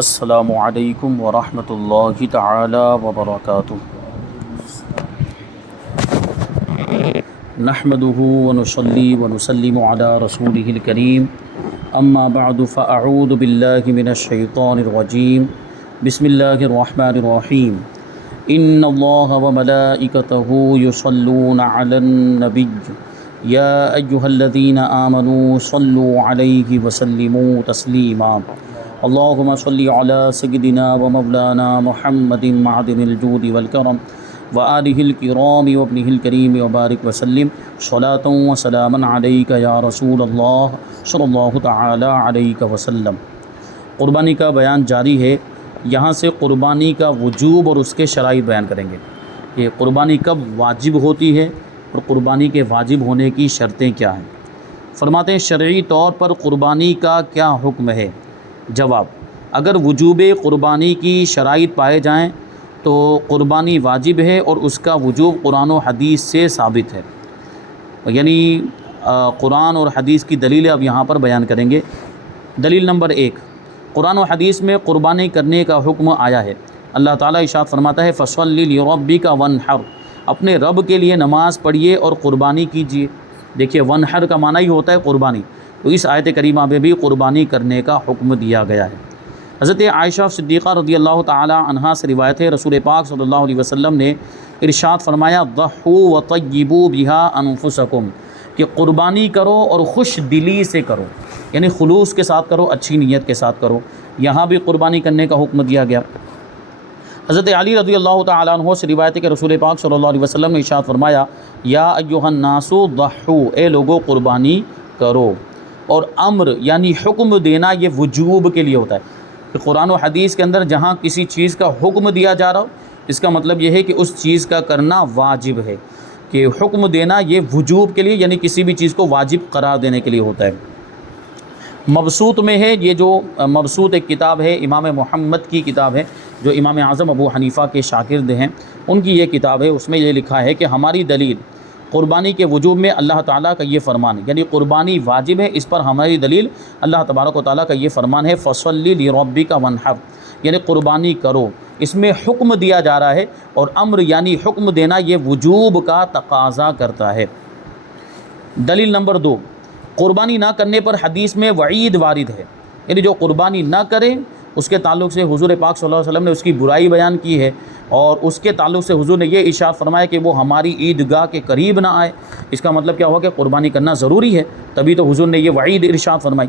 السلام علیکم ورحمۃ اللہ تعالی وبرکاتہ۔ نحمده ونصلي ونسلم على رسوله الكريم اما بعد فاعوذ بالله من الشيطان الرجيم بسم الله الرحمن الرحيم ان الله وملائكته يصلون على النبي يا ايها الذين آمنوا صلوا عليه وسلموا تسليما اللهم صل على سيدنا ومولانا محمد معدن الجود والكرم وآلہ الکرام وابنہ الکریم وبارک وسلم صلاۃ وسلاما علیک یا رسول اللہ صلی اللہ تعالی علیہ وسلم۔ قربانی کا بیان جاری ہے۔ یہاں سے قربانی کا وجوب اور اس کے شرائط بیان کریں گے کہ قربانی کب واجب ہوتی ہے اور قربانی کے واجب ہونے کی شرطیں کیا ہیں۔ فرماتے ہیں شرعی طور پر قربانی کا کیا حکم ہے؟ جواب: اگر وجوب قربانی کی شرائط پائے جائیں تو قربانی واجب ہے اور اس کا وجوب قرآن و حدیث سے ثابت ہے۔ یعنی قرآن اور حدیث کی دلیلیں اب یہاں پر بیان کریں گے۔ دلیل نمبر 1، قرآن و حدیث میں قربانی کرنے کا حکم آیا ہے۔ اللہ تعالیٰ ارشاد فرماتا ہے فَصَلِّ لِرَبِّكَ وَانْحَرْ، اپنے رب کے لیے نماز پڑھیے اور قربانی کیجیے۔ دیکھیے وانحر کا معنی ہی ہوتا ہے قربانی، تو اس آیت کریمہ میں بھی قربانی کرنے کا حکم دیا گیا ہے۔ حضرت عائشہ صدیقہ رضی اللہ تعالی عنہا سے روایت ہے، رسول پاک صلی اللہ علیہ وسلم نے ارشاد فرمایا ضحوا وطیبوا بها انفسکم، کہ قربانی کرو اور خوش دلی سے کرو، یعنی خلوص کے ساتھ کرو، اچھی نیت کے ساتھ کرو۔ یہاں بھی قربانی کرنے کا حکم دیا گیا۔ حضرت علی رضی اللہ تعالی عنہ سے روایت ہے کہ رسول پاک صلی اللہ علیہ وسلم نے ارشاد فرمایا یا ایھا الناس ضحوا، اے لوگو قربانی کرو۔ اور امر یعنی حکم دینا یہ وجوب کے لیے ہوتا ہے کہ قرآن و حدیث کے اندر جہاں کسی چیز کا حکم دیا جا رہا ہو، اس کا مطلب یہ ہے کہ اس چیز کا کرنا واجب ہے، کہ حکم دینا یہ وجوب کے لیے یعنی کسی بھی چیز کو واجب قرار دینے کے لیے ہوتا ہے۔ مبسوط میں ہے، یہ جو مبسوط ایک کتاب ہے امام محمد کی کتاب ہے، جو امام اعظم ابو حنیفہ کے شاگرد ہیں، ان کی یہ کتاب ہے۔ اس میں یہ لکھا ہے کہ ہماری دلیل قربانی کے وجوب میں اللہ تعالیٰ کا یہ فرمان ہے، یعنی قربانی واجب ہے، اس پر ہماری دلیل اللہ تبارک و تعالیٰ کا یہ فرمان ہے فَصَلِّ لِرَبِّكَ وَانْحَرْ، یعنی قربانی کرو۔ اس میں حکم دیا جا رہا ہے اور امر یعنی حکم دینا یہ وجوب کا تقاضا کرتا ہے۔ دلیل نمبر 2، قربانی نہ کرنے پر حدیث میں وعید وارد ہے، یعنی جو قربانی نہ کرے اس کے تعلق سے حضور پاک صلی اللہ علیہ وسلم نے اس کی برائی بیان کی ہے، اور اس کے تعلق سے حضور نے یہ ارشاد فرمایا کہ وہ ہماری عیدگاہ کے قریب نہ آئے۔ اس کا مطلب کیا ہوا کہ قربانی کرنا ضروری ہے، تبھی تو حضور نے یہ وعید ارشاد فرمائی،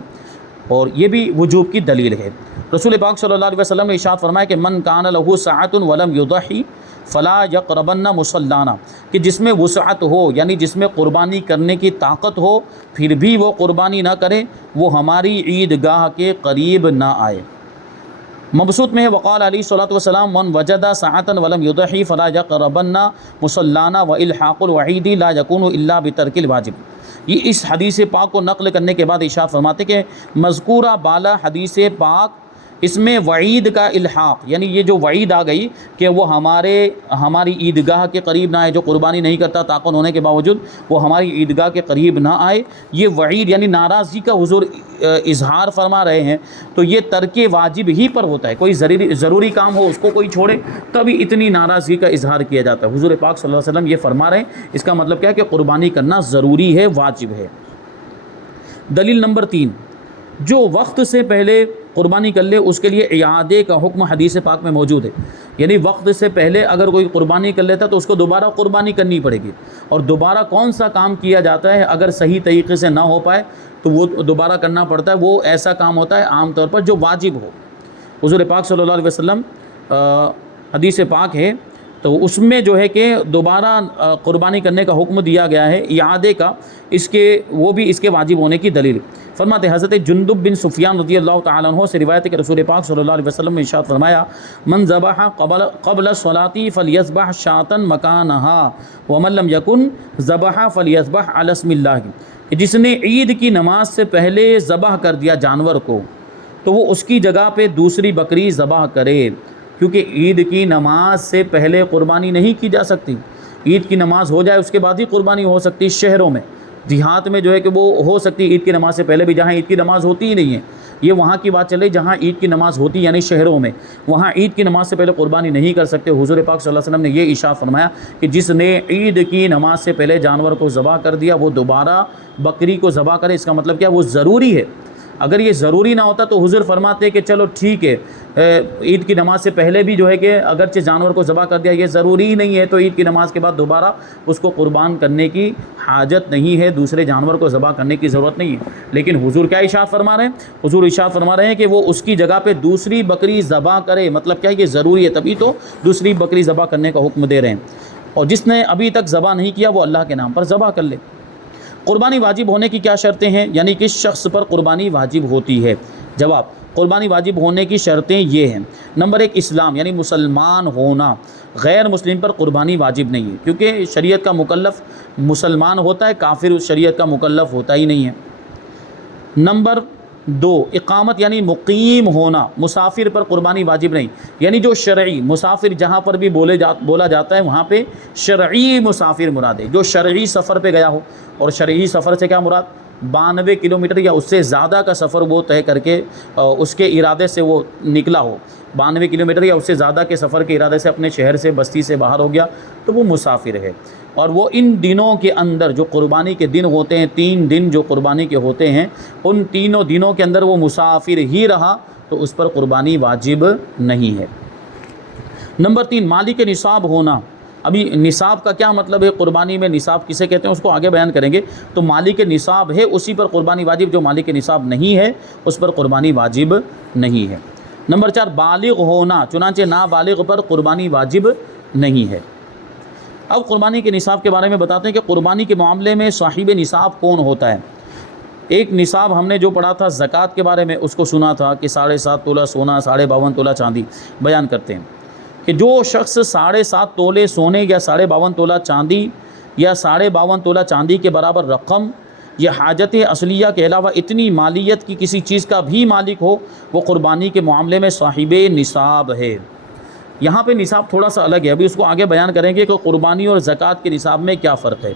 اور یہ بھی وجوب کی دلیل ہے۔ رسول پاک صلی اللہ علیہ وسلم نے ارشاد فرمایا کہ من کان لہ سعۃ ولم یضحی فلا یقربن مصلانا، کہ جس میں وسعت ہو یعنی جس میں قربانی کرنے کی طاقت ہو پھر بھی وہ قربانی نہ کرے، وہ ہماری عیدگاہ کے قریب نہ آئے۔ مبسوط میں ہے وقال علیہ الصلوۃ والسلام من وجد سعۃ ولم یضحی فلا یقربن مصلانا والحاق الوعید لا یکون الا بترک الواجب۔ یہ اس حدیث پاک کو نقل کرنے کے بعد ارشاد فرماتے کہ مذکورہ بالا حدیث پاک اس میں وعید کا الحاق، یعنی یہ جو وعید آ گئی کہ وہ ہماری عیدگاہ کے قریب نہ آئے، جو قربانی نہیں کرتا طاقت ہونے کے باوجود وہ ہماری عیدگاہ کے قریب نہ آئے، یہ وعید یعنی ناراضگی کا حضور اظہار فرما رہے ہیں۔ تو یہ ترک واجب ہی پر ہوتا ہے، کوئی ضروری کام ہو اس کو کوئی چھوڑے تبھی اتنی ناراضگی کا اظہار کیا جاتا ہے۔ حضور پاک صلی اللہ علیہ وسلم یہ فرما رہے ہیں، اس کا مطلب کیا ہے کہ قربانی کرنا ضروری ہے، واجب ہے۔ دلیل نمبر 3، جو وقت سے پہلے قربانی کر لے اس کے لیے اعادے کا حکم حدیث پاک میں موجود ہے، یعنی وقت سے پہلے اگر کوئی قربانی کر لیتا تو اس کو دوبارہ قربانی کرنی پڑے گی، اور دوبارہ کون سا کام کیا جاتا ہے اگر صحیح طریقے سے نہ ہو پائے تو وہ دوبارہ کرنا پڑتا ہے، وہ ایسا کام ہوتا ہے عام طور پر جو واجب ہو۔ حضور پاک صلی اللہ علیہ وسلم حدیث پاک ہے تو اس میں جو ہے کہ دوبارہ قربانی کرنے کا حکم دیا گیا ہے اعادے کا، وہ بھی اس کے واجب ہونے کی دلیل۔ فرماتے حضرت جندب بن سفیان رضی اللہ تعالیٰ عنہ سے روایت ہے کہ رسول پاک صلی اللہ علیہ وسلم نے ارشاد فرمایا من ذبح قبل الصلاۃ فلیذبح شاۃ مکانہا ومن لم یکن ذبح فلیذبح علی اسم اللہ، کہ جس نے عید کی نماز سے پہلے ذبح کر دیا جانور کو تو وہ اس کی جگہ پہ دوسری بکری ذبح کرے، کیونکہ عید کی نماز سے پہلے قربانی نہیں کی جا سکتی، عید کی نماز ہو جائے اس کے بعد ہی قربانی ہو سکتی شہروں میں، دیہات میں جو ہے کہ وہ ہو سکتی ہے عید کی نماز سے پہلے بھی، جہاں عید کی نماز ہوتی ہی نہیں ہے، یہ وہاں کی بات چل رہی جہاں عید کی نماز ہوتی، یعنی شہروں میں، وہاں عید کی نماز سے پہلے قربانی نہیں کر سکتے۔ حضور پاک صلی اللہ علیہ وسلم نے یہ ارشاد فرمایا کہ جس نے عید کی نماز سے پہلے جانور کو ذبح کر دیا وہ دوبارہ بکری کو ذبح کرے۔ اس کا مطلب کیا، وہ ضروری ہے۔ اگر یہ ضروری نہ ہوتا تو حضور فرماتے کہ چلو ٹھیک ہے، عید کی نماز سے پہلے بھی جو ہے کہ اگرچہ جانور کو ذبح کر دیا، یہ ضروری ہی نہیں ہے تو عید کی نماز کے بعد دوبارہ اس کو قربان کرنے کی حاجت نہیں ہے، دوسرے جانور کو ذبح کرنے کی ضرورت نہیں ہے۔ لیکن حضور کیا ارشاد فرما رہے ہیں؟ حضور ارشاد فرما رہے ہیں کہ وہ اس کی جگہ پہ دوسری بکری ذبح کرے۔ مطلب کیا، یہ ضروری ہے، تبھی تو دوسری بکری ذبح کرنے کا حکم دے رہے ہیں۔ اور جس نے ابھی تک ذبح نہیں کیا وہ اللہ کے نام پر ذبح کر لے۔ قربانی واجب ہونے کی کیا شرطیں ہیں، یعنی کس شخص پر قربانی واجب ہوتی ہے؟ جواب، قربانی واجب ہونے کی شرطیں یہ ہیں۔ نمبر 1، اسلام یعنی مسلمان ہونا۔ غیر مسلم پر قربانی واجب نہیں ہے، کیونکہ شریعت کا مکلف مسلمان ہوتا ہے، کافر اس شریعت کا مکلف ہوتا ہی نہیں ہے۔ نمبر 2، اقامت یعنی مقیم ہونا۔ مسافر پر قربانی واجب نہیں، یعنی جو شرعی مسافر جہاں پر بھی بولا جاتا ہے وہاں پہ شرعی مسافر مراد ہے، جو شرعی سفر پہ گیا ہو۔ اور شرعی سفر سے کیا مراد، 92 کلومیٹر یا اس سے زیادہ کا سفر وہ طے کر کے اس کے ارادے سے وہ نکلا ہو، 92 کلومیٹر یا اس سے زیادہ کے سفر کے ارادے سے اپنے شہر سے بستی سے باہر ہو گیا تو وہ مسافر ہے۔ اور وہ ان دنوں کے اندر جو قربانی کے دن ہوتے ہیں، 3 دن جو قربانی کے ہوتے ہیں، ان تینوں دنوں کے اندر وہ مسافر ہی رہا تو اس پر قربانی واجب نہیں ہے۔ نمبر 3، مالک نصاب ہونا۔ ابھی نصاب کا کیا مطلب ہے، قربانی میں نصاب کسے کہتے ہیں اس کو آگے بیان کریں گے۔ تو مالک نصاب ہے اسی پر قربانی واجب، جو مالک نصاب نہیں ہے اس پر قربانی واجب نہیں ہے۔ نمبر 4، بالغ ہونا، چنانچہ نابالغ پر قربانی واجب نہیں ہے۔ اب قربانی کے نصاب کے بارے میں بتاتے ہیں کہ قربانی کے معاملے میں صاحب نصاب کون ہوتا ہے۔ ایک نصاب ہم نے جو پڑھا تھا زکوٰۃ کے بارے میں، اس کو سنا تھا کہ 7.5 تولہ سونا، 52.5 تولہ چاندی بیان کرتے ہیں کہ جو شخص 7.5 تولے سونے یا 52.5 تولہ چاندی یا 52.5 تولہ چاندی کے برابر رقم یا حاجت اصلیہ کے علاوہ اتنی مالیت کی کسی چیز کا بھی مالک ہو، وہ قربانی کے معاملے میں صاحب نصاب ہے۔ یہاں پہ نصاب تھوڑا سا الگ ہے، ابھی اس کو آگے بیان کریں گے کہ قربانی اور زکوٰۃ کے نصاب میں کیا فرق ہے۔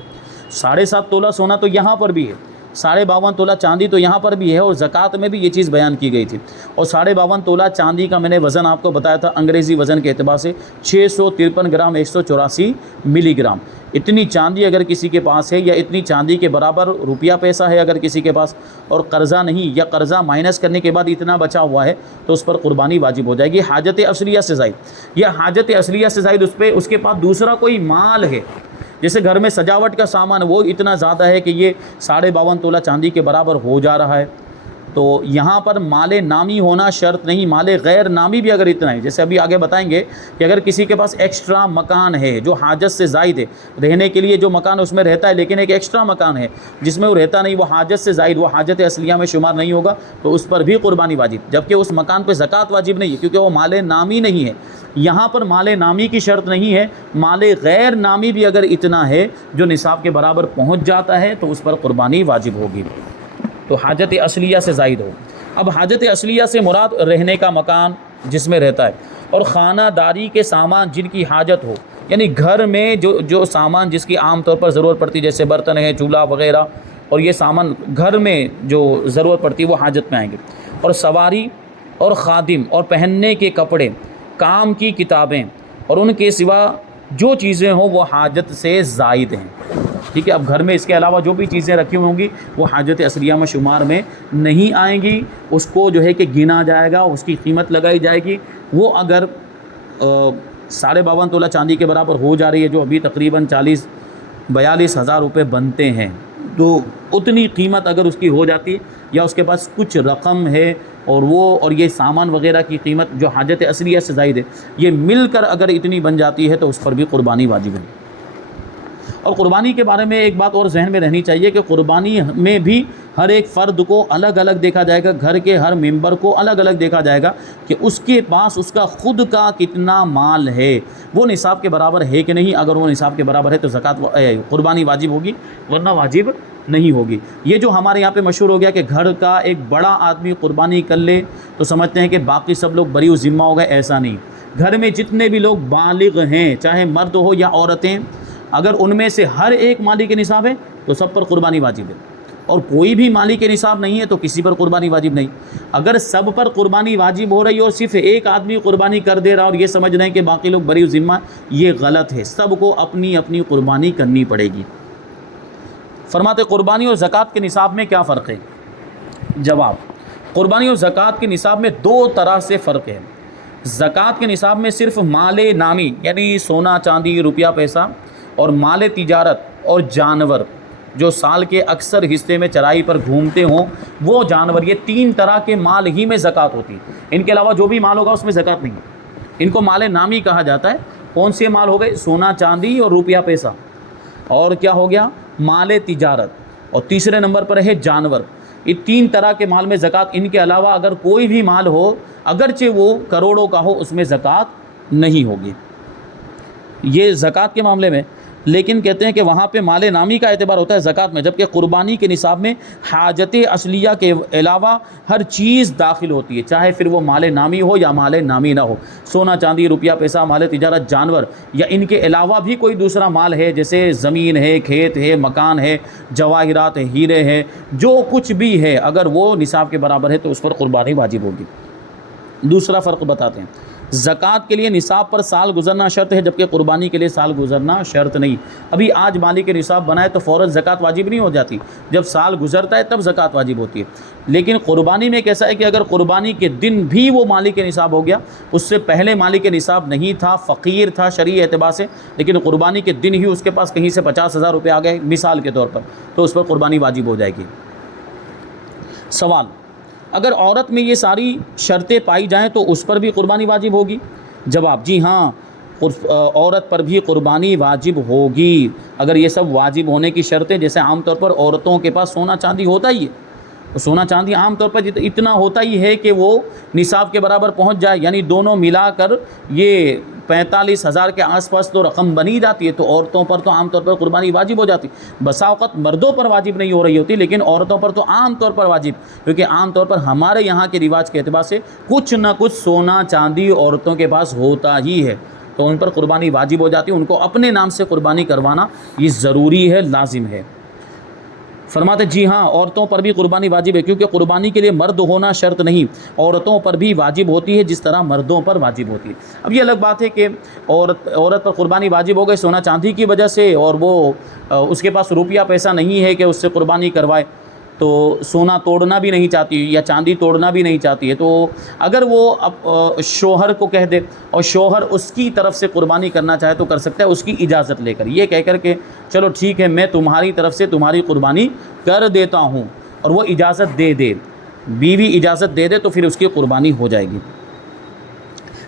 7.5 تولہ سونا تو یہاں پر بھی ہے، 52.5 تولہ چاندی تو یہاں پر بھی ہے، اور زکوٰۃ میں بھی یہ چیز بیان کی گئی تھی۔ اور 52.5 تولہ چاندی کا میں نے وزن آپ کو بتایا تھا انگریزی وزن کے اعتبار سے 653 گرام 184 ملی گرام۔ اتنی چاندی اگر کسی کے پاس ہے یا اتنی چاندی کے برابر روپیہ پیسہ ہے اگر کسی کے پاس، اور قرضہ نہیں یا قرضہ مائنس کرنے کے بعد اتنا بچا ہوا ہے تو اس پر قربانی واجب ہو جائے گی حاجت اصلیہ سے زائد، یا حاجت اصلیہ سے زائد اس کے پاس دوسرا کوئی مال ہے، جیسے گھر میں سجاوٹ کا سامان وہ اتنا زیادہ ہے کہ یہ 52.5 تولہ چاندی کے برابر ہو جا رہا ہے، تو یہاں پر مال نامی ہونا شرط نہیں، مال غیر نامی بھی اگر اتنا ہے، جیسے ابھی آگے بتائیں گے کہ اگر کسی کے پاس ایکسٹرا مکان ہے جو حاجت سے زائد ہے، رہنے کے لیے جو مکان اس میں رہتا ہے لیکن ایک ایکسٹرا مکان ہے جس میں وہ رہتا نہیں، وہ حاجت سے زائد، وہ حاجت اصلیہ میں شمار نہیں ہوگا تو اس پر بھی قربانی واجب، جبکہ اس مکان پہ زکوٰۃ واجب نہیں ہے کیونکہ وہ مال نامی نہیں ہے۔ یہاں پر مال نامی کی شرط نہیں ہے، مال غیر نامی بھی اگر اتنا ہے جو نصاب کے برابر پہنچ جاتا ہے تو اس پر قربانی واجب ہوگی، تو حاجت اصلیہ سے زائد ہو۔ اب حاجت اصلیہ سے مراد رہنے کا مکان جس میں رہتا ہے، اور خانہ داری کے سامان جن کی حاجت ہو، یعنی گھر میں جو سامان جس کی عام طور پر ضرورت پڑتی ہے، جیسے برتن ہے، چولہا وغیرہ، اور یہ سامان گھر میں جو ضرورت پڑتی ہے وہ حاجت میں آئیں گے، اور سواری اور خادم اور پہننے کے کپڑے، کام کی کتابیں اور ان کے سوا جو چیزیں ہوں وہ حاجت سے زائد ہیں۔ ٹھیک ہے، اب گھر میں اس کے علاوہ جو بھی چیزیں رکھی ہوں گی وہ حاجت اصلیہ میں شمار میں نہیں آئیں گی، اس کو جو ہے کہ گنا جائے گا، اس کی قیمت لگائی جائے گی۔ وہ اگر 52.5 تولہ چاندی کے برابر ہو جا رہی ہے، جو ابھی تقریباً 42 ہزار روپے بنتے ہیں، تو اتنی قیمت اگر اس کی ہو جاتی یا اس کے پاس کچھ رقم ہے اور یہ سامان وغیرہ کی قیمت جو حاجت اصلیہ سے زائد ہے، یہ مل کر اگر اتنی بن جاتی ہے تو اس پر بھی قربانی واجب ہے۔ اور قربانی کے بارے میں ایک بات اور ذہن میں رہنی چاہیے کہ قربانی میں بھی ہر ایک فرد کو الگ الگ دیکھا جائے گا، گھر کے ہر ممبر کو الگ الگ دیکھا جائے گا کہ اس کے پاس اس کا خود کا کتنا مال ہے، وہ نصاب کے برابر ہے کہ نہیں۔ اگر وہ نصاب کے برابر ہے تو قربانی واجب ہوگی، ورنہ واجب نہیں ہوگی۔ یہ جو ہمارے یہاں پہ مشہور ہو گیا کہ گھر کا ایک بڑا آدمی قربانی کر لے تو سمجھتے ہیں کہ باقی سب لوگ بری و ذمہ ہو گئے، ایسا نہیں۔ گھر میں جتنے بھی لوگ بالغ ہیں، چاہے مرد ہو یا عورتیں، اگر ان میں سے ہر ایک مالک نصاب ہے تو سب پر قربانی واجب ہے، اور کوئی بھی مالی کے نصاب نہیں ہے تو کسی پر قربانی واجب نہیں۔ اگر سب پر قربانی واجب ہو رہی ہے اور صرف ایک آدمی قربانی کر دے رہا اور یہ سمجھ رہے ہیں کہ باقی لوگ بری ذمہ، یہ غلط ہے، سب کو اپنی اپنی قربانی کرنی پڑے گی۔ فرماتے قربانی اور زکوٰۃ کے نصاب میں کیا فرق ہے؟ جواب، قربانی اور زکوٰۃ کے نصاب میں دو طرح سے فرق ہے۔ زکوٰۃ کے نصاب میں صرف مال نامی یعنی سونا چاندی روپیہ پیسہ اور مال تجارت اور جانور جو سال کے اکثر حصے میں چرائی پر گھومتے ہوں وہ جانور، یہ تین طرح کے مال ہی میں زکوٰۃ ہوتی ہے۔ ان کے علاوہ جو بھی مال ہوگا اس میں زکوٰۃ نہیں ہے۔ ان کو مال نامی کہا جاتا ہے۔ کون سے مال ہو گئے؟ سونا چاندی اور روپیہ پیسہ، اور کیا ہو گیا؟ مال تجارت، اور تیسرے نمبر پر ہے جانور۔ یہ تین طرح کے مال میں زکوٰۃ، ان کے علاوہ اگر کوئی بھی مال ہو اگرچہ وہ کروڑوں کا ہو اس میں زکوٰۃ نہیں ہوگی۔ یہ زکوٰۃ کے معاملے میں، لیکن کہتے ہیں کہ وہاں پہ مال نامی کا اعتبار ہوتا ہے زکوٰۃ میں، جبکہ قربانی کے نصاب میں حاجت اصلیہ کے علاوہ ہر چیز داخل ہوتی ہے، چاہے پھر وہ مال نامی ہو یا مال نامی نہ ہو۔ سونا چاندی روپیہ پیسہ مال تجارت جانور، یا ان کے علاوہ بھی کوئی دوسرا مال ہے جیسے زمین ہے، کھیت ہے، مکان ہے، جواہرات ہے، ہیرے ہیں، جو کچھ بھی ہے اگر وہ نصاب کے برابر ہے تو اس پر قربانی واجب ہوگی۔ دوسرا فرق بتاتے ہیں، زکوٰۃ کے لیے نصاب پر سال گزرنا شرط ہے جبکہ قربانی کے لیے سال گزرنا شرط نہیں۔ ابھی آج مالی کے نصاب بنائے تو فوراً زکوٰۃ واجب نہیں ہو جاتی، جب سال گزرتا ہے تب زکوٰۃ واجب ہوتی ہے۔ لیکن قربانی میں کیسا ہے کہ اگر قربانی کے دن بھی وہ مالی کے نصاب ہو گیا، اس سے پہلے مالی کے نصاب نہیں تھا، فقیر تھا شرعی اعتبار سے، لیکن قربانی کے دن ہی اس کے پاس کہیں سے 50,000 روپے آ گئے مثال کے طور پر، تو اس پر قربانی واجب ہو جائے گی۔ سوال، اگر عورت میں یہ ساری شرطیں پائی جائیں تو اس پر بھی قربانی واجب ہوگی؟ جواب، جی ہاں، عورت پر بھی قربانی واجب ہوگی اگر یہ سب واجب ہونے کی شرطیں، جیسے عام طور پر عورتوں کے پاس سونا چاندی ہوتا ہی ہے، سونا چاندی عام طور پر اتنا ہوتا ہی ہے کہ وہ نصاب کے برابر پہنچ جائے، یعنی دونوں ملا کر یہ 45,000 کے آس پاس تو رقم بنی جاتی ہے، تو عورتوں پر تو عام طور پر قربانی واجب ہو جاتی۔ بسا اوقات مردوں پر واجب نہیں ہو رہی ہوتی لیکن عورتوں پر تو عام طور پر واجب، کیونکہ عام طور پر ہمارے یہاں کے رواج کے اعتبار سے کچھ نہ کچھ سونا چاندی عورتوں کے پاس ہوتا ہی ہے، تو ان پر قربانی واجب ہو جاتی ہے۔ ان کو اپنے نام سے قربانی کروانا یہ ضروری ہے، لازم ہے۔ فرماتے جی ہاں، عورتوں پر بھی قربانی واجب ہے کیونکہ قربانی کے لیے مرد ہونا شرط نہیں، عورتوں پر بھی واجب ہوتی ہے جس طرح مردوں پر واجب ہوتی ہے۔ اب یہ الگ بات ہے کہ عورت پر قربانی واجب ہو گئی سونا چاندی کی وجہ سے، اور وہ اس کے پاس روپیہ پیسہ نہیں ہے کہ اس سے قربانی کروائے، تو سونا توڑنا بھی نہیں چاہتی یا چاندی توڑنا بھی نہیں چاہتی ہے، تو اگر وہ شوہر کو کہہ دے اور شوہر اس کی طرف سے قربانی کرنا چاہے تو کر سکتا ہے، اس کی اجازت لے کر، یہ کہہ کر کہ چلو ٹھیک ہے میں تمہاری طرف سے تمہاری قربانی کر دیتا ہوں، اور وہ اجازت دے دے، بیوی اجازت دے دے تو پھر اس کی قربانی ہو جائے گی۔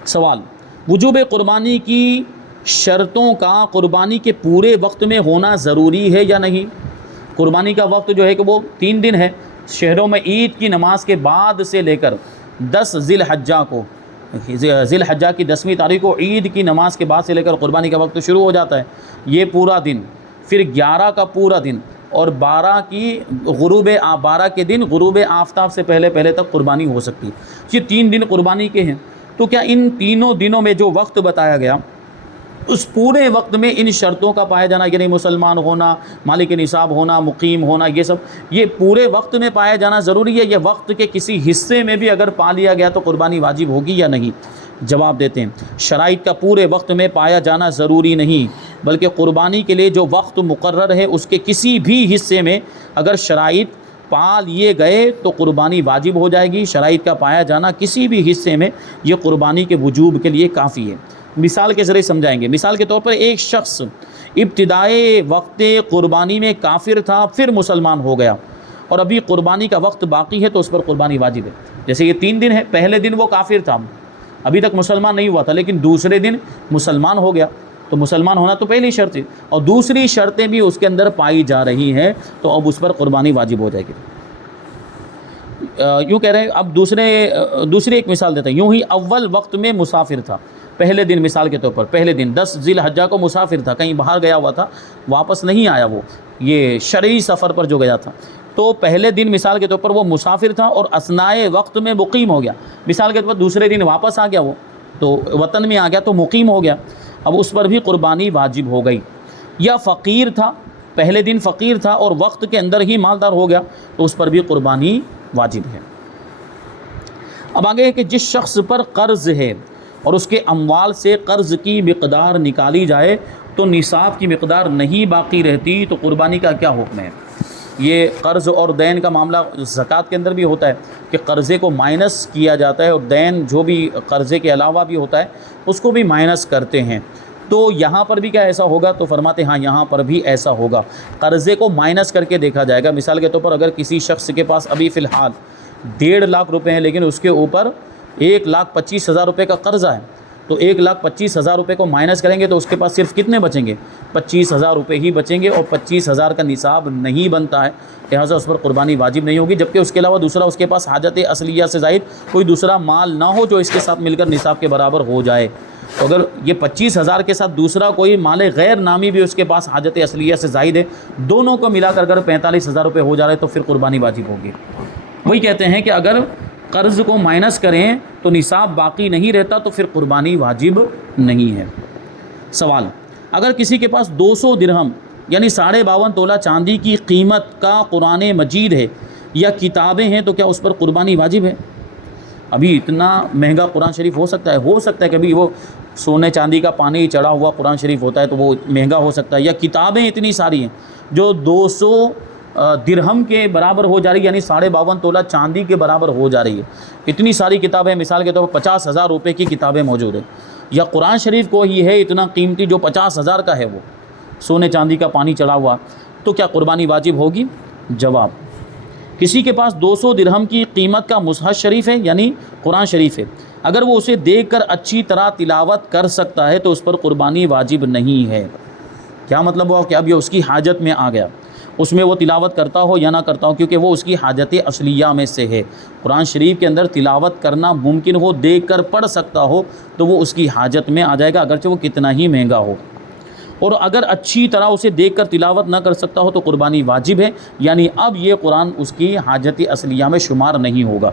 سوال، وجوب قربانی کی شرطوں کا قربانی کے پورے وقت میں ہونا ضروری ہے یا نہیں؟ قربانی کا وقت جو ہے کہ وہ 3 دن ہے، شہروں میں عید کی نماز کے بعد سے لے کر 10 ذی الحجہ کو، ذی الحجہ کی 10ویں تاریخ کو عید کی نماز کے بعد سے لے کر قربانی کا وقت شروع ہو جاتا ہے، یہ پورا دن، پھر 11 کا پورا دن، اور 12 کے دن غروب آفتاب سے پہلے تک قربانی ہو سکتی ہے۔ یہ 3 دن قربانی کے ہیں، تو کیا ان تینوں دنوں میں جو وقت بتایا گیا اس پورے وقت میں ان شرطوں کا پایا جانا، یعنی مسلمان ہونا، مالک نصاب ہونا، مقیم ہونا، یہ پورے وقت میں پایا جانا ضروری ہے، یا وقت کے کسی حصے میں بھی اگر پا لیا گیا تو قربانی واجب ہوگی یا نہیں؟ جواب دیتے ہیں، شرائط کا پورے وقت میں پایا جانا ضروری نہیں، بلکہ قربانی کے لیے جو وقت مقرر ہے اس کے کسی بھی حصے میں اگر شرائط پا لیے گئے تو قربانی واجب ہو جائے گی۔ شرائط کا پایا جانا کسی بھی حصے میں یہ قربانی کے وجوب کے لیے کافی ہے۔ مثال کے ذریعے سمجھائیں گے۔ مثال کے طور پر ایک شخص ابتدائی وقت قربانی میں کافر تھا، پھر مسلمان ہو گیا، اور ابھی قربانی کا وقت باقی ہے تو اس پر قربانی واجب ہے۔ جیسے یہ 3 دن ہے، پہلے دن وہ کافر تھا، ابھی تک مسلمان نہیں ہوا تھا، لیکن دوسرے دن مسلمان ہو گیا، تو مسلمان ہونا تو پہلی شرط ہے، اور دوسری شرطیں بھی اس کے اندر پائی جا رہی ہیں، تو اب اس پر قربانی واجب ہو جائے گی۔ یوں کہہ رہے ہیں، اب دوسری ایک مثال دیتے ہیں۔ یوں ہی اول وقت میں مسافر تھا، پہلے دن، مثال کے طور پر پہلے دن 10 ذی الحجہ کو مسافر تھا، کہیں باہر گیا ہوا تھا، واپس نہیں آیا، وہ یہ شرعی سفر پر جو گیا تھا، تو پہلے دن مثال کے طور پر وہ مسافر تھا اور اثنائے وقت میں مقیم ہو گیا، مثال کے طور پر دوسرے دن واپس آ گیا، وہ تو وطن میں آ گیا تو مقیم ہو گیا، اب اس پر بھی قربانی واجب ہو گئی۔ یا فقیر تھا پہلے دن فقیر تھا اور وقت کے اندر ہی مالدار ہو گیا تو اس پر بھی قربانی واجب ہے۔ اب آگے ہے کہ جس شخص پر قرض ہے اور اس کے اموال سے قرض کی مقدار نکالی جائے تو نصاب کی مقدار نہیں باقی رہتی تو قربانی کا کیا حکم ہے؟ یہ قرض اور دین کا معاملہ زکوٰۃ کے اندر بھی ہوتا ہے کہ قرضے کو مائنس کیا جاتا ہے اور دین جو بھی قرضے کے علاوہ بھی ہوتا ہے اس کو بھی مائنس کرتے ہیں۔ تو یہاں پر بھی کیا ایسا ہوگا؟ تو فرماتے ہاں یہاں پر بھی ایسا ہوگا، قرضے کو مائنس کر کے دیکھا جائے گا۔ مثال کے طور پر اگر کسی شخص کے پاس ابھی فی الحال 1.5 لاکھ روپے ہیں لیکن اس کے اوپر 1,25,000 روپے کا قرضہ ہے تو 1,25,000 روپے کو مائنس کریں گے تو اس کے پاس صرف کتنے بچیں گے؟ 25,000 روپے ہی بچیں گے اور 25,000 کا نصاب نہیں بنتا ہے، لہٰذا اس پر قربانی واجب نہیں ہوگی، جبکہ اس کے علاوہ دوسرا اس کے پاس حاجت اصلیہ سے زائد کوئی دوسرا مال نہ ہو جو اس کے ساتھ مل کر نصاب کے برابر ہو جائے۔ تو اگر یہ 25,000 کے ساتھ دوسرا کوئی مال غیر نامی بھی اس کے پاس حاجت اصلیہ سے زائد ہے، دونوں کو ملا کر اگر 45,000 روپے ہو جا رہے تو پھر قربانی واجب ہوگی۔ وہی کہتے ہیں کہ اگر قرض کو مائنس کریں تو نصاب باقی نہیں رہتا تو پھر قربانی واجب نہیں ہے۔ سوال: اگر کسی کے پاس 200 درہم یعنی 52.5 تولہ چاندی کی قیمت کا قرآن مجید ہے یا کتابیں ہیں تو کیا اس پر قربانی واجب ہے؟ ابھی اتنا مہنگا قرآن شریف ہو سکتا ہے کبھی وہ سونے چاندی کا پانی چڑھا ہوا قرآن شریف ہوتا ہے تو وہ مہنگا ہو سکتا ہے، یا کتابیں اتنی ساری ہیں جو 200 درہم کے برابر ہو جا رہی ہے یعنی 52.5 تولہ چاندی کے برابر ہو جا رہی ہے، اتنی ساری کتابیں، مثال کے طور پر 50,000 روپے کی کتابیں موجود ہیں، یا قرآن شریف کو ہی ہے اتنا قیمتی جو 50,000 کا ہے وہ سونے چاندی کا پانی چڑھا ہوا، تو کیا قربانی واجب ہوگی؟ جواب: کسی کے پاس 200 درہم کی قیمت کا مصحف شریف ہے یعنی قرآن شریف ہے، اگر وہ اسے دیکھ کر اچھی طرح تلاوت کر سکتا ہے تو اس پر قربانی واجب نہیں ہے۔ کیا مطلب ہوا کہ اب یہ اس کی حاجت میں آ گیا، اس میں وہ تلاوت کرتا ہو یا نہ کرتا ہو، کیونکہ وہ اس کی حاجت اصلیہ میں سے ہے۔ قرآن شریف کے اندر تلاوت کرنا ممکن ہو، دیکھ کر پڑھ سکتا ہو تو وہ اس کی حاجت میں آ جائے گا اگرچہ وہ کتنا ہی مہنگا ہو، اور اگر اچھی طرح اسے دیکھ کر تلاوت نہ کر سکتا ہو تو قربانی واجب ہے، یعنی اب یہ قرآن اس کی حاجت اصلیہ میں شمار نہیں ہوگا۔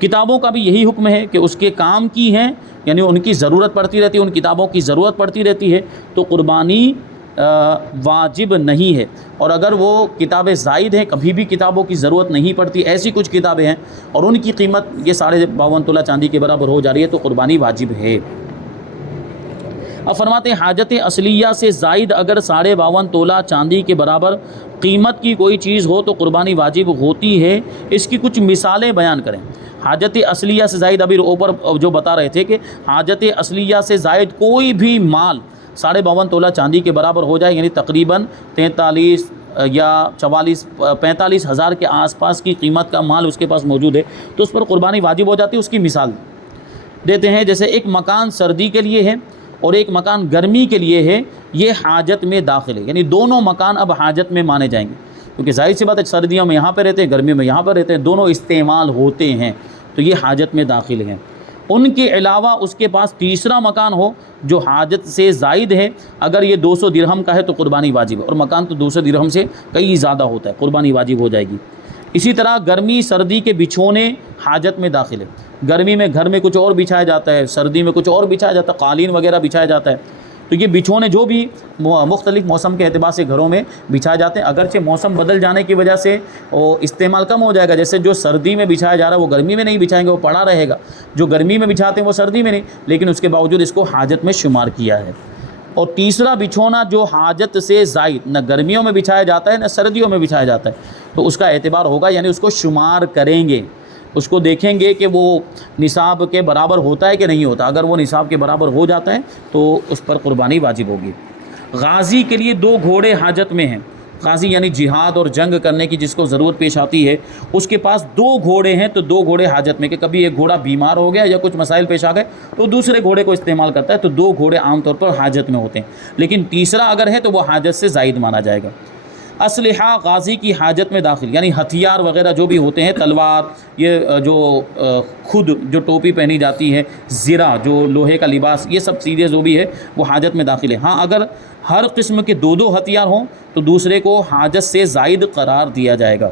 کتابوں کا بھی یہی حکم ہے کہ اس کے کام کی ہیں یعنی ان کی ضرورت پڑتی رہتی ہے، ان کتابوں کی ضرورت پڑتی رہتی ہے تو قربانی واجب نہیں ہے، اور اگر وہ کتابیں زائد ہیں کبھی بھی کتابوں کی ضرورت نہیں پڑتی، ایسی کچھ کتابیں ہیں اور ان کی قیمت یہ 52.5 تولہ چاندی کے برابر ہو جا رہی ہے تو قربانی واجب ہے۔ اب فرماتے ہیں حاجت اصلیہ سے زائد اگر 52.5 تولہ چاندی کے برابر قیمت کی کوئی چیز ہو تو قربانی واجب ہوتی ہے۔ اس کی کچھ مثالیں بیان کریں۔ حاجت اصلیہ سے زائد ابھی اوپر جو بتا رہے تھے کہ حاجت اصلیہ سے زائد کوئی بھی مال 52.5 تولہ چاندی کے برابر ہو جائے یعنی تقریباً 43 یا 45 ہزار کے آس پاس کی قیمت کا مال اس کے پاس موجود ہے تو اس پر قربانی واجب ہو جاتی ہے۔ اس کی مثال دیتے ہیں، جیسے ایک مکان سردی کے لیے ہے اور ایک مکان گرمی کے لیے ہے، یہ حاجت میں داخل ہے، یعنی دونوں مکان اب حاجت میں مانے جائیں گے، کیونکہ ظاہر سی بات ہے سردیوں میں یہاں پہ رہتے ہیں، گرمیوں میں یہاں پر رہتے ہیں، دونوں استعمال ہوتے ہیں تو یہ حاجت میں داخل ہیں۔ ان کے علاوہ اس کے پاس تیسرا مکان ہو جو حاجت سے زائد ہے، اگر یہ 200 درہم کا ہے تو قربانی واجب ہے، اور مکان تو 200 درہم سے کئی زیادہ ہوتا ہے، قربانی واجب ہو جائے گی۔ اسی طرح گرمی سردی کے بچھونے حاجت میں داخل ہے، گرمی میں گھر میں کچھ اور بچھایا جاتا ہے، سردی میں کچھ اور بچھایا جاتا ہے، قالین وغیرہ بچھایا جاتا ہے، تو یہ بچھونے جو بھی مختلف موسم کے اعتبار سے گھروں میں بچھائے جاتے ہیں، اگرچہ موسم بدل جانے کی وجہ سے وہ استعمال کم ہو جائے گا، جیسے جو سردی میں بچھایا جا رہا ہے وہ گرمی میں نہیں بچھائیں گے، وہ پڑا رہے گا، جو گرمی میں بچھاتے ہیں وہ سردی میں نہیں، لیکن اس کے باوجود اس کو حاجت میں شمار کیا ہے۔ اور تیسرا بچھونا جو حاجت سے زائد نہ گرمیوں میں بچھایا جاتا ہے نہ سردیوں میں بچھایا جاتا ہے تو اس کا اعتبار ہوگا، یعنی اس کو شمار کریں گے، اس کو دیکھیں گے کہ وہ نصاب کے برابر ہوتا ہے کہ نہیں ہوتا، اگر وہ نصاب کے برابر ہو جاتا ہے تو اس پر قربانی واجب ہوگی۔ غازی کے لیے 2 گھوڑے حاجت میں ہیں، غازی یعنی جہاد اور جنگ کرنے کی جس کو ضرورت پیش آتی ہے، اس کے پاس 2 گھوڑے ہیں تو 2 گھوڑے حاجت میں، کہ کبھی ایک گھوڑا بیمار ہو گیا یا کچھ مسائل پیش آ گئے تو دوسرے گھوڑے کو استعمال کرتا ہے، تو 2 گھوڑے عام طور پر حاجت میں ہوتے ہیں، لیکن تیسرا اگر ہے تو وہ حاجت سے زائد مانا جائے گا۔ اسلحہ غازی کی حاجت میں داخل، یعنی ہتھیار وغیرہ جو بھی ہوتے ہیں، تلوار، یہ جو خود جو ٹوپی پہنی جاتی ہے، زرہ جو لوہے کا لباس، یہ سب چیزیں جو بھی ہے وہ حاجت میں داخل ہے۔ ہاں اگر ہر قسم کے 2 ہتھیار ہوں تو دوسرے کو حاجت سے زائد قرار دیا جائے گا۔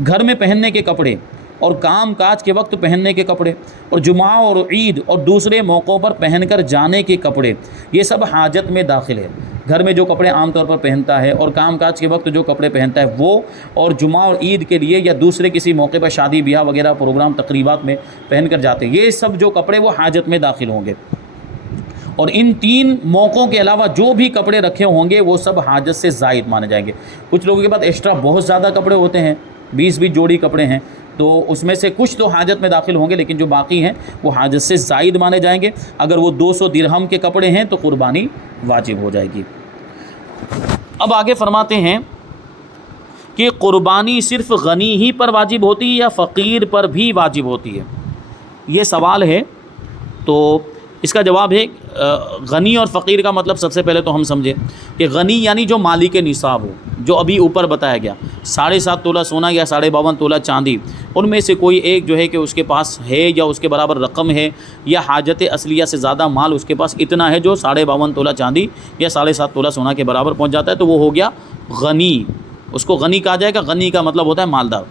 گھر میں پہننے کے کپڑے اور کام کاج کے وقت پہننے کے کپڑے، اور جمعہ اور عید اور دوسرے موقعوں پر پہن کر جانے کے کپڑے، یہ سب حاجت میں داخل ہے۔ گھر میں جو کپڑے عام طور پر پہنتا ہے اور کام کاج کے وقت جو کپڑے پہنتا ہے وہ، اور جمعہ اور عید کے لیے یا دوسرے کسی موقع پر شادی بیاہ وغیرہ پروگرام تقریبات میں پہن کر جاتے ہیں، یہ سب جو کپڑے وہ حاجت میں داخل ہوں گے۔ اور ان 3 موقعوں کے علاوہ جو بھی کپڑے رکھے ہوں گے وہ سب حاجت سے زائد مانے جائیں گے۔ کچھ لوگوں کے پاس ایکسٹرا بہت زیادہ کپڑے ہوتے ہیں، 20 جوڑی کپڑے ہیں، تو اس میں سے کچھ تو حاجت میں داخل ہوں گے، لیکن جو باقی ہیں وہ حاجت سے زائد مانے جائیں گے۔ اگر وہ 200 درہم کے کپڑے ہیں تو قربانی واجب ہو جائے گی۔ اب آگے فرماتے ہیں کہ قربانی صرف غنی ہی پر واجب ہوتی ہے یا فقیر پر بھی واجب ہوتی ہے؟ یہ سوال ہے، تو اس کا جواب ہے غنی اور فقیر کا مطلب سب سے پہلے تو ہم سمجھیں کہ غنی یعنی جو مالک نصاب ہو، جو ابھی اوپر بتایا گیا 7.5 تولہ سونا یا 52.5 تولہ چاندی، ان میں سے کوئی ایک جو ہے کہ اس کے پاس ہے یا اس کے برابر رقم ہے، یا حاجت اصلیہ سے زیادہ مال اس کے پاس اتنا ہے جو 52.5 تولہ چاندی یا 7.5 تولہ سونا کے برابر پہنچ جاتا ہے، تو وہ ہو گیا غنی، اس کو غنی کہا جائے گا۔ غنی کا مطلب ہوتا ہے مالدار۔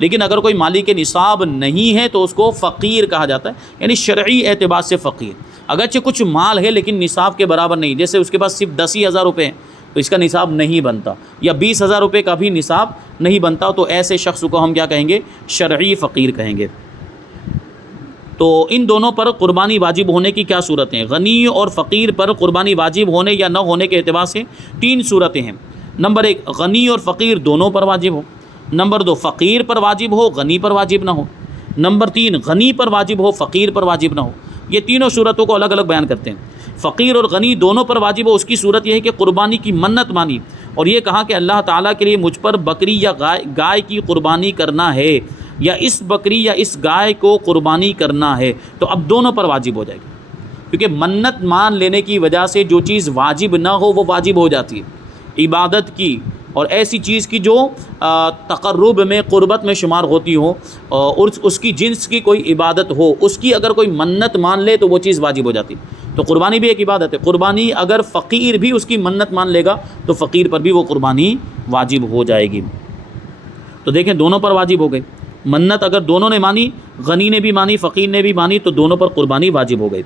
لیکن اگر کوئی مالک نصاب نہیں ہے تو اس کو فقیر کہا جاتا ہے، یعنی شرعی اعتبار سے فقیر۔ اگرچہ کچھ مال ہے لیکن نصاب کے برابر نہیں، جیسے اس کے پاس صرف 10,000 روپے ہیں تو اس کا نصاب نہیں بنتا، یا 20,000 روپے کا بھی نصاب نہیں بنتا، تو ایسے شخص کو ہم کیا کہیں گے؟ شرعی فقیر کہیں گے۔ تو ان دونوں پر قربانی واجب ہونے کی کیا صورتیں ہیں؟ غنی اور فقیر پر قربانی واجب ہونے یا نہ ہونے کے اعتبار سے 3 صورتیں ہیں۔ نمبر 1، غنی اور فقیر دونوں پر واجب ہو۔ نمبر 2، فقیر پر واجب ہو، غنی پر واجب نہ ہو۔ نمبر 3، غنی پر واجب ہو، فقیر پر واجب نہ ہو۔ یہ تینوں صورتوں کو الگ الگ بیان کرتے ہیں۔ فقیر اور غنی دونوں پر واجب ہو، اس کی صورت یہ ہے کہ قربانی کی منت مانی اور یہ کہا کہ اللہ تعالیٰ کے لیے مجھ پر بکری یا گائے کی قربانی کرنا ہے، یا اس بکری یا اس گائے کو قربانی کرنا ہے، تو اب دونوں پر واجب ہو جائے گا، کیونکہ منت مان لینے کی وجہ سے جو چیز واجب نہ ہو وہ واجب ہو جاتی ہے۔ عبادت کی اور ایسی چیز کی جو تقرب میں قربت میں شمار ہوتی ہو اور اس کی جنس کی کوئی عبادت ہو، اس کی اگر کوئی منت مان لے تو وہ چیز واجب ہو جاتی ہے۔ تو قربانی بھی ایک عبادت ہے، قربانی اگر فقیر بھی اس کی منت مان لے گا تو فقیر پر بھی وہ قربانی واجب ہو جائے گی۔ تو دیکھیں دونوں پر واجب ہو گئی، منت اگر دونوں نے مانی، غنی نے بھی مانی فقیر نے بھی مانی، تو دونوں پر قربانی واجب ہو گئی۔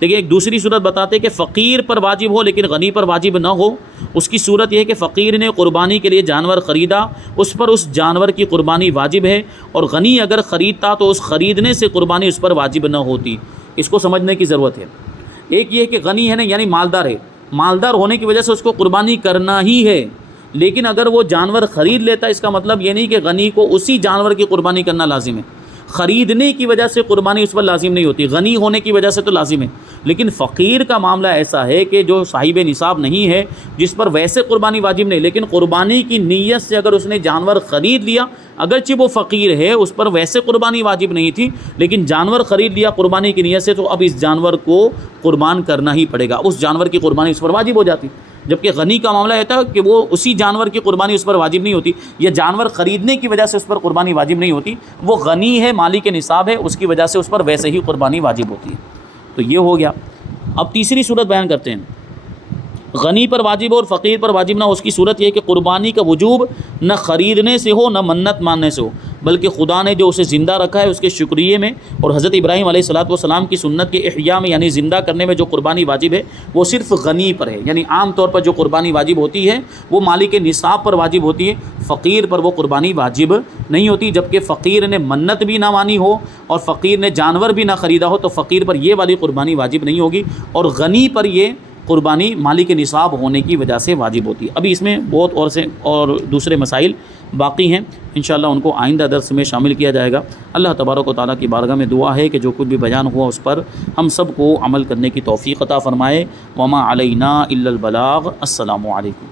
دیکھیں ایک دوسری صورت بتاتے کہ فقیر پر واجب ہو لیکن غنی پر واجب نہ ہو۔ اس کی صورت یہ ہے کہ فقیر نے قربانی کے لیے جانور خریدا، اس پر اس جانور کی قربانی واجب ہے، اور غنی اگر خریدتا تو اس خریدنے سے قربانی اس پر واجب نہ ہوتی۔ اس کو سمجھنے کی ضرورت ہے۔ ایک یہ کہ غنی ہے نا، یعنی مالدار ہے، مالدار ہونے کی وجہ سے اس کو قربانی کرنا ہی ہے، لیکن اگر وہ جانور خرید لیتا ہے اس کا مطلب یہ نہیں کہ غنی کو اسی جانور کی قربانی کرنا لازم ہے۔ خریدنے کی وجہ سے قربانی اس پر لازم نہیں ہوتی، غنی ہونے کی وجہ سے تو لازم ہے۔ لیکن فقیر کا معاملہ ایسا ہے کہ جو صاحب نصاب نہیں ہے، جس پر ویسے قربانی واجب نہیں، لیکن قربانی کی نیت سے اگر اس نے جانور خرید لیا، اگرچہ وہ فقیر ہے، اس پر ویسے قربانی واجب نہیں تھی، لیکن جانور خرید لیا قربانی کی نیت سے، تو اب اس جانور کو قربان کرنا ہی پڑے گا، اس جانور کی قربانی اس پر واجب ہو جاتی۔ جبکہ غنی کا معاملہ یہ تھا کہ وہ اسی جانور کی قربانی اس پر واجب نہیں ہوتی، یا جانور خریدنے کی وجہ سے اس پر قربانی واجب نہیں ہوتی، وہ غنی ہے، مالک نصاب ہے، اس کی وجہ سے اس پر ویسے ہی قربانی واجب ہوتی ہے۔ تو یہ ہو گیا۔ اب تیسری صورت بیان کرتے ہیں، غنی پر واجب ہو اور فقیر پر واجب نہ ہو۔ اس کی صورت یہ ہے کہ قربانی کا وجوب نہ خریدنے سے ہو نہ منت ماننے سے ہو، بلکہ خدا نے جو اسے زندہ رکھا ہے اس کے شکریے میں، اور حضرت ابراہیم علیہ السلام کی سنت کے احیاء میں، یعنی زندہ کرنے میں جو قربانی واجب ہے وہ صرف غنی پر ہے۔ یعنی عام طور پر جو قربانی واجب ہوتی ہے وہ مالک نصاب پر واجب ہوتی ہے، فقیر پر وہ قربانی واجب نہیں ہوتی۔ جبکہ فقیر نے منت بھی نہ مانی ہو اور فقیر نے جانور بھی نہ خریدا ہو تو فقیر پر یہ والی قربانی واجب نہیں ہوگی، اور غنی پر یہ قربانی مالک نصاب ہونے کی وجہ سے واجب ہوتی ہے۔ ابھی اس میں بہت اور دوسرے مسائل باقی ہیں، انشاءاللہ ان کو آئندہ درس میں شامل کیا جائے گا۔ اللہ تبارک و تعالیٰ کی بارگاہ میں دعا ہے کہ جو کچھ بھی بیان ہوا اس پر ہم سب کو عمل کرنے کی توفیق عطا فرمائے۔ وما علینا الا البلاغ۔ السلام علیکم۔